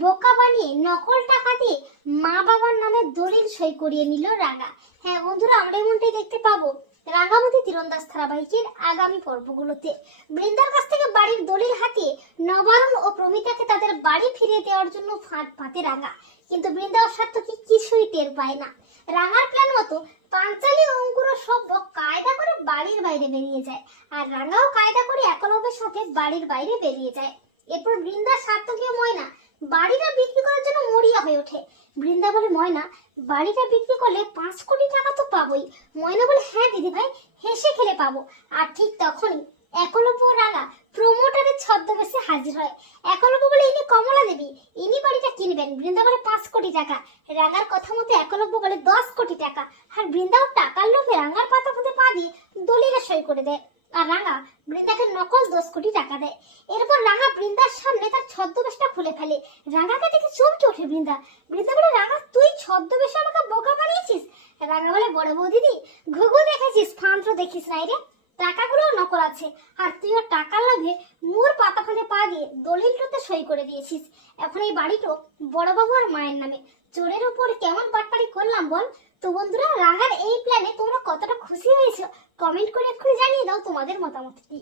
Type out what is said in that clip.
বোকা বানিয়ে নকল টাকা দিয়ে মা বাবার নামে দলিল সই করিয়ে নিল রাঙা। হ্যাঁ বন্ধুরা, আমরা এমনটাই দেখতে পাবো। রাঙামতি তীরন্দাজ ধারাবাহিকের আগামী পর্বগুলোতে। বৃন্দার কাছ থেকে বাড়ির দলিল হাতিয়ে নবারুণ ও প্রমিতাকে তাদের বাড়ি ফিরিয়ে দেওয়ার জন্য ফাঁদ পাতে রাঙা। কিন্তু বৃন্দা অসাধ্য কি কিছুই টের পায় না। রাঙার প্ল্যান মতো পাঞ্চালি অঙ্কুর সব কায়দা করে বাড়ির বাইরে বেরিয়ে যায় আর রাঙাও কায়দা করে একলব্যের সাথে বাড়ির বাইরে বেরিয়ে যায়। এরপর বৃন্দা সার্থকীয় ময়না বাড়িটা বিক্রি করার জন্য মরিয়া হয়ে ওঠে। বৃন্দা বলে, ময়না, বাড়িটা বিক্রি করলে পাঁচ কোটি টাকা তো পাবোই। ময়না বলে হ্যাঁ দিদি ভাই, হেসে খেলে পাবো। আর ঠিক তখনই একলব্য রাঙা প্রমোটারের ছদ্মবেশে হাজির হয়। একলব্য বলে, ইনি কমলা দেবী, ইনি বাড়িটা কিনবেন। বৃন্দা বলে, পাঁচ কোটি টাকা। রাঙার কথা মতো একলব্য বলে, দশ কোটি টাকা। আর বৃন্দাও টাকার লোভে রাঙার পাতা ফুতে পা দিয়ে দলিলে সই করে দেয়। আর রাঙা বৃন্দাকে নকল দশ কোটি টাকা দেয়। এরপর রাঙা বৃন্দার সামনে তার ছদ্মবেশটা খুলে ফেলে। রাঙাকে দেখে চমকে ওঠে বৃন্দা। বৃন্দা বলে, রাঙা, তুই ছদ্মবেশে আমাকে বোকা বানিয়েছিস? রাঙা বলে, বড় বউ দিদি ঘুঘু দেখেছিস, ফান্ত্র দেখিস নাই রে। টাকাগুলো নকল আছে, আর তুইও টাকার লোভে মুর পাতা ফাঁদে পা দিয়ে দলিলটাতে সই করে দিয়েছিস। এখন এই বাড়িটা বড়বাবু আর মায়ের নামে। চোরের উপর কেমন বাটপাড়ি করলাম বল? তো বন্ধুরা, রাঙার এই প্ল্যানে তোমরা কতটা খুশি হয়েছো কমেন্ট করে তোমাদের মতামত কি